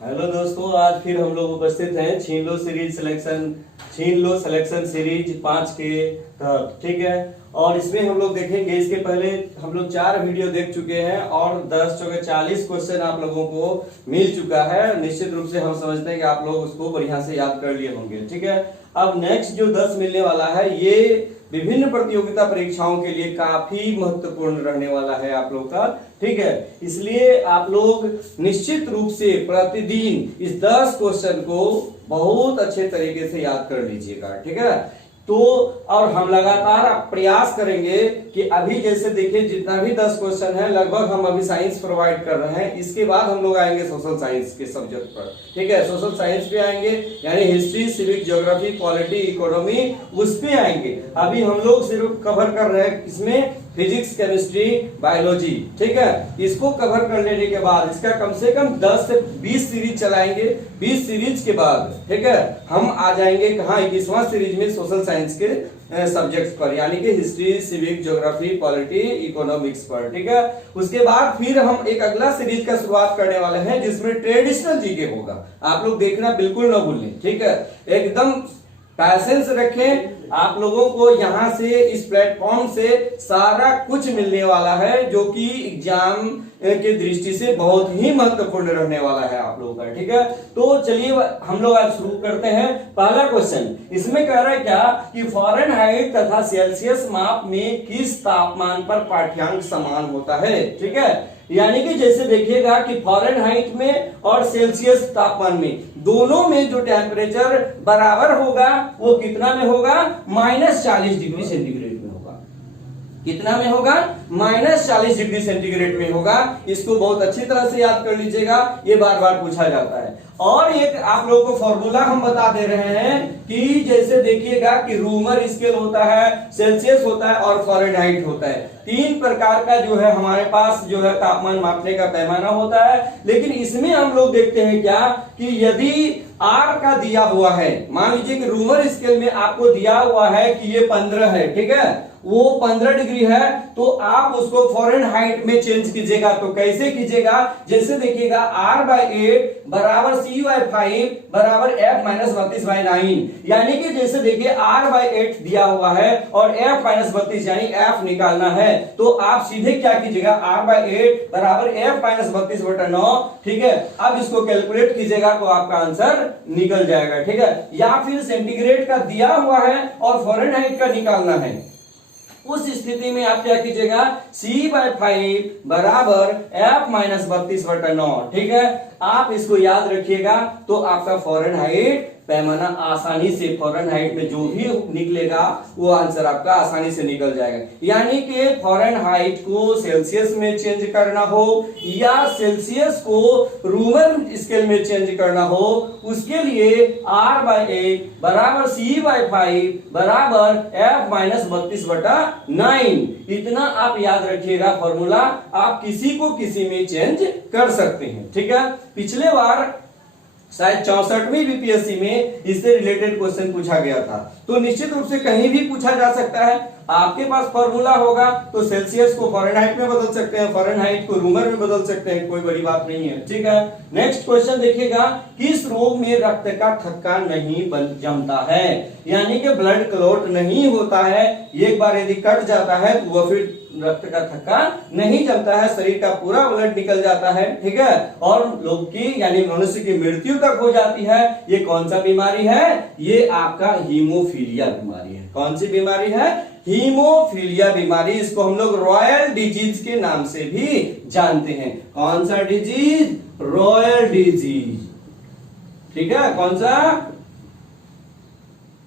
Hello दोस्तों, आज फिर हम लोग उपस्थित हैं छीन लो सिलेक्शन सीरीज 5 के तहत। ठीक है, और इसमें हम लोग देखेंगे, इसके पहले हम लोग 4 वीडियो देख चुके हैं और 10 चौके 40 क्वेश्चन आप लोगों को मिल चुका है। निश्चित रूप से हम समझते हैं कि आप लोग उसको बढ़िया से याद कर लिए होंगे। ठीक है, अब नेक्स्ट जो 10 मिलने वाला है ये विभिन्न प्रतियोगिता परीक्षाओं के लिए काफी महत्वपूर्ण रहने वाला है आप लोग का। ठीक है, इसलिए आप लोग निश्चित रूप से प्रतिदिन इस 10 क्वेश्चन को बहुत अच्छे तरीके से याद कर लीजिएगा। ठीक है, तो और हम लगातार प्रयास करेंगे कि अभी जैसे देखिए जितना भी 10 क्वेश्चन है लगभग हम अभी साइंस प्रोवाइड कर रहे हैं। इसके बाद हम लोग आएंगे सोशल साइंस के सब्जेक्ट पर। ठीक है, सोशल साइंस पे आएंगे, यानी history, civic, geography, polity, economy, उस पे आएंगे। अभी हम लोग सिर्फ कवर कर रहे हैं इसमें फिजिक्स, केमिस्ट्री, बायोलॉजी। ठीक है, इसको कवर कर लेने के बाद इसका कम से कम 10 से 20 सीरीज चलाएंगे। 20 सीरीज के बाद ठीक है हम आ जाएंगे कहाँ, 21वां सीरीज में सोशल साइंस के सब्जेक्ट्स पर, यानी कि history, civic, geography, polity, economics पर। ठीक है, उसके बाद फिर हम एक अगला सीरीज का शुरुआत करने वाले हैं जिसमें ट्रेडिशनल जीके होगा। आप लोग देखना बिल्कुल ना भूलें। ठीक है, एकदम पैसेंस रखें। आप लोगों को यहाँ से इस प्लेटफॉर्म से सारा कुछ मिलने वाला है जो कि एग्जाम के दृष्टि से बहुत ही महत्वपूर्ण रहने वाला है आप लोगों का। ठीक है, तो चलिए हम लोग आज शुरू करते हैं। पहला क्वेश्चन इसमें कह रहा है क्या कि फ़ारेनहाइट तथा सेल्सियस माप में किस तापमान पर पाठ्यांक समान होता है। ठीक है, यानी कि जैसे देखिएगा कि फ़ारेनहाइट में और सेल्सियस तापमान में दोनों में जो टेम्परेचर बराबर होगा वो कितना में होगा, -40 डिग्री सेंटीग्रेड में होगा। कितना में होगा, -40 डिग्री सेंटीग्रेड में होगा। इसको बहुत अच्छी तरह से याद कर लीजिएगा, ये बार बार पूछा जाता है। और एक आप लोगों को फॉर्मूला हम बता दे रहे हैं कि जैसे देखिएगा कि रूमर स्केल होता है, सेल्सियस होता है और फ़ारेनहाइट होता है। 3 प्रकार का जो है हमारे पास जो है तापमान मापने का पैमाना होता है। लेकिन इसमें हम लोग देखते हैं क्या कि यदि आर का दिया हुआ है, मान लीजिए कि रूमर स्केल में आपको दिया हुआ है कि ये 15 है, ठीक है, वो 15 डिग्री है, तो आप उसको फ़ारेनहाइट में चेंज कीजिएगा। तो कैसे कीजिएगा, जैसे देखिएगा R/8 बराबर C/5 बराबर F-32/9, यानी कि जैसे देखिए R/8 दिया हुआ है और F-32 यानी F निकालना है, तो आप सीधे क्या कीजिएगा, R/8 बराबर F-32/9। ठीक है, अब इसको कैलकुलेट कीजिएगा तो आपका आंसर निकल जाएगा। ठीक है, या फिर सेंटीग्रेड का दिया हुआ है और फ़ारेनहाइट का निकालना है, उस स्थिति में आप क्या कीजिएगा, C/5 बराबर F-32/9। ठीक है, आप इसको याद रखिएगा तो आपका फ़ारेनहाइट पैमाना आसानी से, फ़ारेनहाइट में जो भी निकलेगा वो आंसर आपका आसानी से निकल जाएगा। यानी कि फ़ारेनहाइट को सेल्सियस में चेंज करना हो या सेल्सियस को रूमर स्केल में चेंज करना हो, उसके लिए R/8 बराबर C/5 बराबर F-32/9, इतना आप याद रखिएगा। फॉर्मूला आप किसी को किसी में चेंज कर सकते हैं। ठीक है, पिछले बार शायद 64वीं बीपीएससी में इससे रिलेटेड क्वेश्चन पूछा गया था, तो निश्चित रूप से कहीं भी पूछा जा सकता है। आपके पास फॉर्मूला होगा तो सेल्सियस को फ़ारेनहाइट में बदल सकते हैं, फ़ारेनहाइट को रूमर में बदल सकते हैं, कोई बड़ी बात नहीं है। ठीक है, नेक्स्ट क्वेश्चन देखिएगा, किस रोग में रक्त का थक्का नहीं जमता है, यानी कि ब्लड क्लॉट नहीं होता है। एक बार यदि कट जाता है तो वह फिर रक्त का थक्का नहीं जमता है, शरीर का पूरा ब्लड निकल जाता है। ठीक है, और लोग की यानी मनुष्य की मृत्यु तक हो जाती है। ये कौन सा बीमारी है, ये आपका हीमोफीलिया बीमारी है। कौन सी बीमारी है, हीमोफीलिया बीमारी। इसको हम लोग रॉयल डिजीज के नाम से भी जानते हैं। कौन सा डिजीज, रॉयल डिजीज। ठीक है, कौन सा,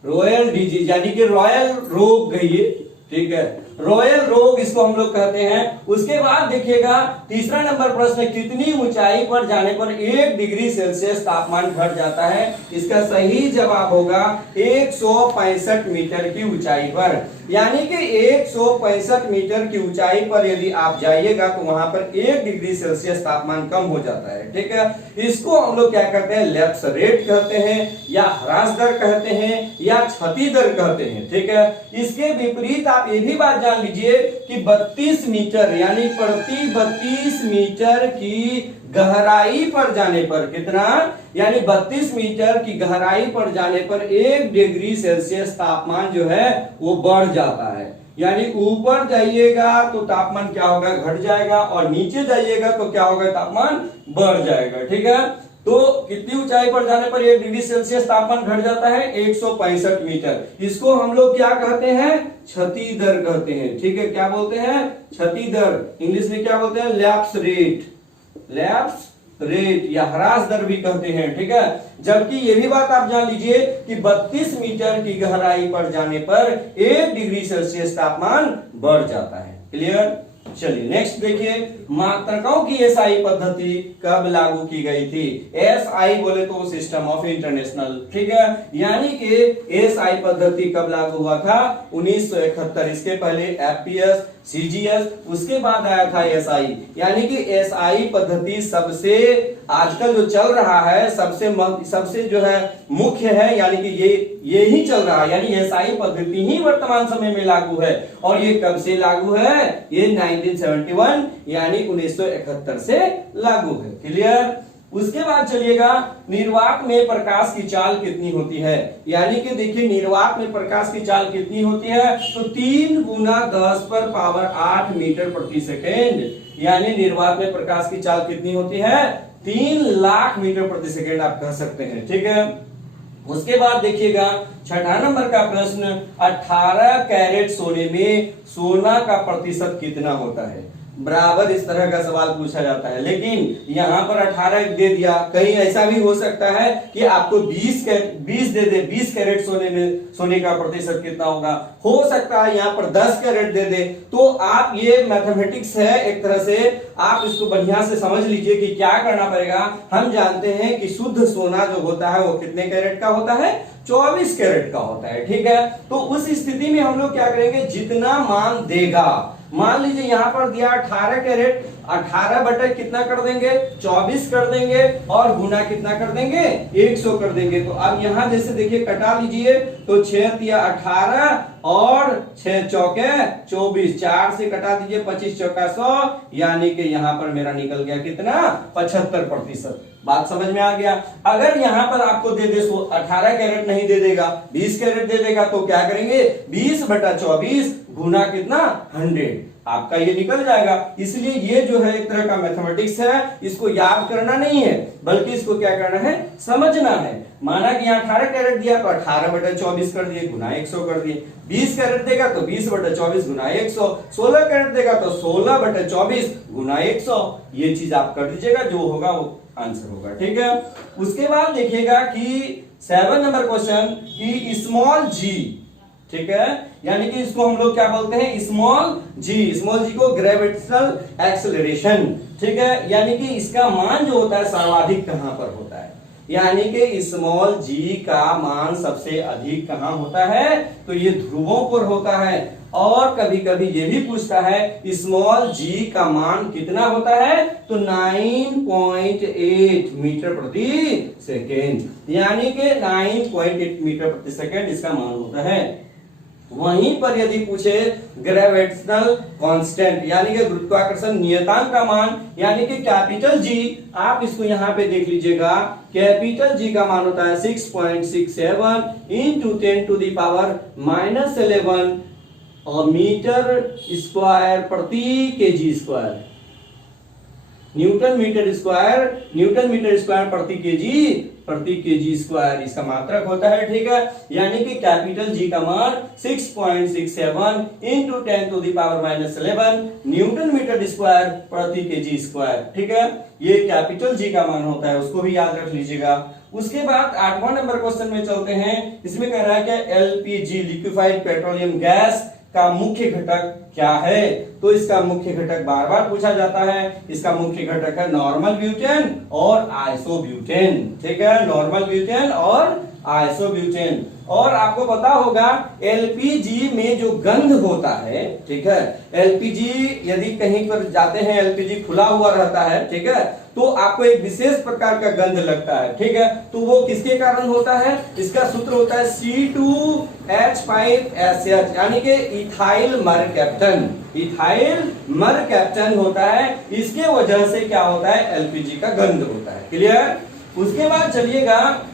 रॉयल डिजीज, यानी कि रॉयल रोग कहिए। ठीक है, रॉयल रोग इसको हम लोग कहते हैं। उसके बाद देखिएगा तीसरा नंबर प्रश्न, कितनी ऊंचाई पर जाने पर 1 डिग्री सेल्सियस तापमान घट जाता है। इसका सही जवाब होगा 165 मीटर की ऊंचाई पर, यानी कि 165 मीटर की ऊंचाई पर यदि आप जाइएगा तो वहां पर 1 डिग्री सेल्सियस तापमान कम हो जाता है। ठीक है, इसको हम लोग क्या कहते हैं, लैप्स रेट कहते हैं, या ह्रास दर कहते हैं, या क्षति दर कहते हैं। ठीक है, इसके विपरीत आप ये भी बात जान लीजिए कि 32 मीटर यानी प्रति 32 मीटर की गहराई पर जाने पर कितना, यानी 32 मीटर की गहराई पर जाने पर 1 डिग्री सेल्सियस तापमान जो है वो बढ़ जाता है। यानी ऊपर जाइएगा तो तापमान क्या होगा, घट जाएगा, और नीचे जाइएगा तो क्या होगा, तापमान बढ़ जाएगा। ठीक है, तो कितनी ऊंचाई पर जाने पर 1 डिग्री सेल्सियस तापमान घट जाता है, 165 मीटर। इसको हम लोग क्या कहते हैं, क्षति दर कहते हैं। ठीक है, क्या बोलते हैं, क्षति दर। इंग्लिश में क्या बोलते हैं, लैप्स रेट, लैप्स रेट या ह्रास दर भी कहते हैं। ठीक है, जबकि ये भी बात आप जान लीजिए कि 32 मीटर की गहराई पर जाने पर 1 डिग्री सेल्सियस तापमान बढ़ जाता है। क्लियर। चलिए नेक्स्ट देखिए, मात्रकों की एसआई पद्धति कब लागू की गई थी। एसआई बोले तो सिस्टम ऑफ इंटरनेशनल। ठीक है, यानी कि एसआई पद्धति कब लागू हुआ था, 1971। इसके पहले एफपीएस, सीजीएस, उसके बाद आया था एसआई। यानी कि एसआई पद्धति सबसे आजकल जो चल रहा है, सबसे जो है मुख्य है, यानी कि ये ही चल रहा है। यानी एसआई पद्धति ही वर्तमान समय में लागू है। और ये कब से लागू है, ये 1971 यानी 1971 से लागू है। क्लियर। उसके बाद चलिएगा, निर्वात में प्रकाश की चाल कितनी होती है। यानी कि देखिए, निर्वात में प्रकाश की चाल कितनी होती है, तो 3 गुना 10 पर पावर 8 मीटर प्रति सेकेंड। यानी निर्वात में प्रकाश की चाल कितनी होती है, 3 लाख मीटर प्रति सेकेंड आप कह सकते हैं। ठीक है, उसके बाद देखिएगा, 6ठा नंबर का प्रश्न, 18 कैरेट सोने में सोना का प्रतिशत कितना होता है। बराबर इस तरह का सवाल पूछा जाता है, लेकिन यहाँ पर 18 दे दिया। कहीं ऐसा भी हो सकता है कि आपको 20 दे दे, 20 कैरेट सोने का प्रतिशत कितना होगा। हो सकता है यहाँ पर 10 कैरेट दे दे। तो आप, ये मैथमेटिक्स है एक तरह से, आप इसको बढ़िया से समझ लीजिए कि क्या करना पड़ेगा। हम जानते हैं कि शुद्ध सोना जो होता है वो कितने कैरेट का होता है, 24 कैरेट का होता है। ठीक है, तो उस स्थिति में हम लोग क्या करेंगे, जितना मान देगा, मान लीजिए यहां पर दिया 18 कैरेट, 18 बटे कितना कर देंगे, 24 कर देंगे, और गुना कितना कर देंगे, 100 कर देंगे। तो अब यहां जैसे देखिए कटा लीजिए, तो 6 दिया 18 और 6 चौके 24, 4 से कटा दीजिए, 25 चौका 100, यानी कि यहां पर मेरा निकल गया कितना, 75%। बात समझ में आ गया। अगर यहां पर आपको दे दे 18 कैरेट नहीं दे देगा, 20 कैरेट दे देगा, तो क्या करेंगे, 20 बटा 24 गुना कितना, 100, आपका ये निकल जाएगा। इसलिए ये जो है एक तरह का मैथमेटिक्स है, इसको याद करना नहीं है, बल्कि इसको क्या करना है, समझना है। माना कि यहाँ 18 कैरेट दिया तो 18 बटा 24 कर दिए, गुना 100 कर दिए। 20 कैरेट देगा तो 20 बटा 24 गुना 100। 16 कैरेट देगा तो 16 बटा 24 गुना 100। ये चीज आप कर दीजिएगा, जो होगा वो आंसर होगा। ठीक है, उसके बाद देखिएगा कि 7 नंबर क्वेश्चन की स्मॉल जी। ठीक है, यानी कि इसको हम लोग क्या बोलते हैं, स्मॉल जी। स्मॉल जी को ग्रेविटेशनल एक्सेलरेशन। ठीक है, यानी कि इसका मान जो होता है सर्वाधिक कहां पर होता है, यानी कि स्मॉल जी का मान सबसे अधिक कहां होता है, तो ये ध्रुवों पर होता है। और कभी कभी ये भी पूछता है स्मॉल जी का मान कितना होता है, तो 9.8 मीटर प्रति सेकेंड, यानी कि 9.8 मीटर प्रति सेकेंड इसका मान होता है। वहीं पर यदि पूछे ग्रेविटेशनल कांस्टेंट, यानी कि गुरुत्वाकर्षण नियतांक का मान, यानी कि कैपिटल जी, आप इसको यहां पे देख लीजिएगा, कैपिटल जी का मान होता है 6.67 into 10 to the power -11 metre square प्रति KG square, newton metre square प्रति केजी स्क्वायर इसका मात्रक होता है। ठीक है, यानी कि कैपिटल जी का मान 6.67 into 10 to the power -11 newton metre square प्रति केजी स्क्वायर। ठीक है, ये कैपिटल जी का मान होता है, उसको भी याद रख लीजिएगा। उसके बाद 8वां नंबर क्वेश्चन में चलते हैं। इसमें कह रहा है कि एलपीजी लिक्विफाइड पेट्रोलियम गैस का मुख्य घटक क्या है, तो इसका मुख्य घटक बार बार पूछा जाता है। इसका मुख्य घटक है नॉर्मल ब्यूटेन और आइसोब्यूटेन। ठीक है, नॉर्मल ब्यूटेन और आइसोब्यूटेन। और आपको पता होगा एलपीजी में जो गंध होता है, ठीक है, एलपीजी यदि कहीं पर जाते हैं, एलपीजी खुला हुआ रहता है, ठीक है, तो आपको एक विशेष प्रकार का गंध लगता है, ठीक है। तो वो किसके कारण होता है? इसका सूत्र होता है C2H5SH, यानी कि इथाइल मरकैप्टन। इथाइल मरकैप्टन होता है, इसके वजह से क्या होता है? एलपीजी का गंध होता है। क्लियर? उसके बाद चलिएगा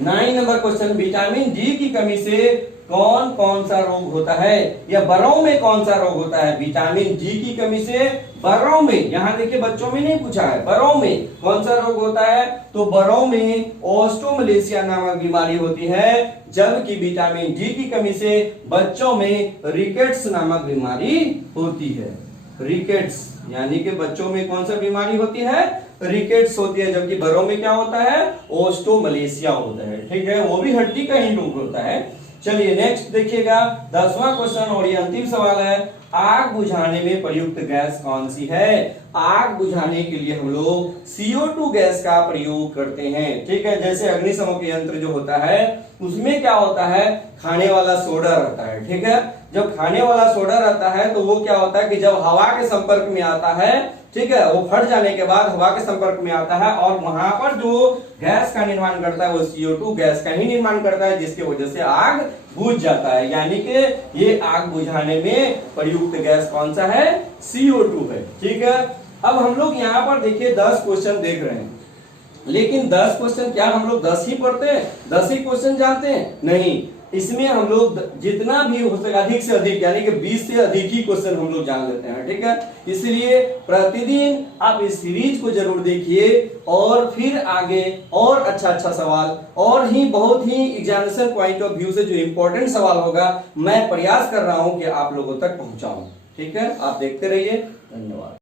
9 नंबर क्वेश्चन, विटामिन डी की कमी से कौन कौन सा रोग होता है, या बड़ों में कौन सा रोग होता है? विटामिन डी की कमी से बड़ों में, यहां देखिए बच्चों में नहीं पूछा है, बड़ों में कौन सा रोग होता है? तो बड़ों में ऑस्टोमलेशिया नामक बीमारी होती है, जबकि विटामिन डी की कमी से बच्चों में रिकेट्स नामक बीमारी होती है। रिकेट्स यानी कि बच्चों में कौन सा बीमारी होती है? रिकेट्स होती है, जबकि बड़ों में क्या होता है? ऑस्टोमलेशिया होता है, ठीक है। वो भी हड्डी का ही रोग होता है। चलिए नेक्स्ट देखिएगा 10वां क्वेश्चन, और ये अंतिम सवाल है, आग बुझाने में प्रयुक्त गैस कौन सी है? आग बुझाने के लिए हम लोग CO2 गैस का प्रयोग करते हैं, ठीक है। जैसे अग्निशमन यंत्र जो होता है उसमें क्या होता है? खाने वाला सोडा रहता है, ठीक है। जब खाने वाला सोडा रहता है तो वो क्या होता है कि जब हवा के संपर्क में आता है, ठीक है, वो फट जाने के बाद हवा के संपर्क में आता है और वहां पर जो गैस का निर्माण करता है वो CO2 गैस का ही निर्माण करता है, जिसकी वजह से आग बुझ जाता है। यानी कि ये आग बुझाने में प्रयुक्त गैस कौन सा है? CO2 है, ठीक है। अब हम लोग यहाँ पर देखिए 10 क्वेश्चन देख रहे हैं, लेकिन 10 क्वेश्चन क्या हम लोग 10 ही पढ़ते हैं? 10 ही क्वेश्चन जानते हैं? नहीं, इसमें हम लोग जितना भी हो सके अधिक से अधिक, यानी कि 20 से अधिक ही क्वेश्चन हम लोग जान लेते हैं, ठीक है। इसलिए प्रतिदिन आप इस सीरीज को जरूर देखिए और फिर आगे और अच्छा सवाल और ही बहुत ही एग्जामिनेशन पॉइंट ऑफ व्यू से जो इंपॉर्टेंट सवाल होगा मैं प्रयास कर रहा हूं कि आप लोगों तक पहुंचाऊं, ठीक है। आप देखते रहिए, धन्यवाद।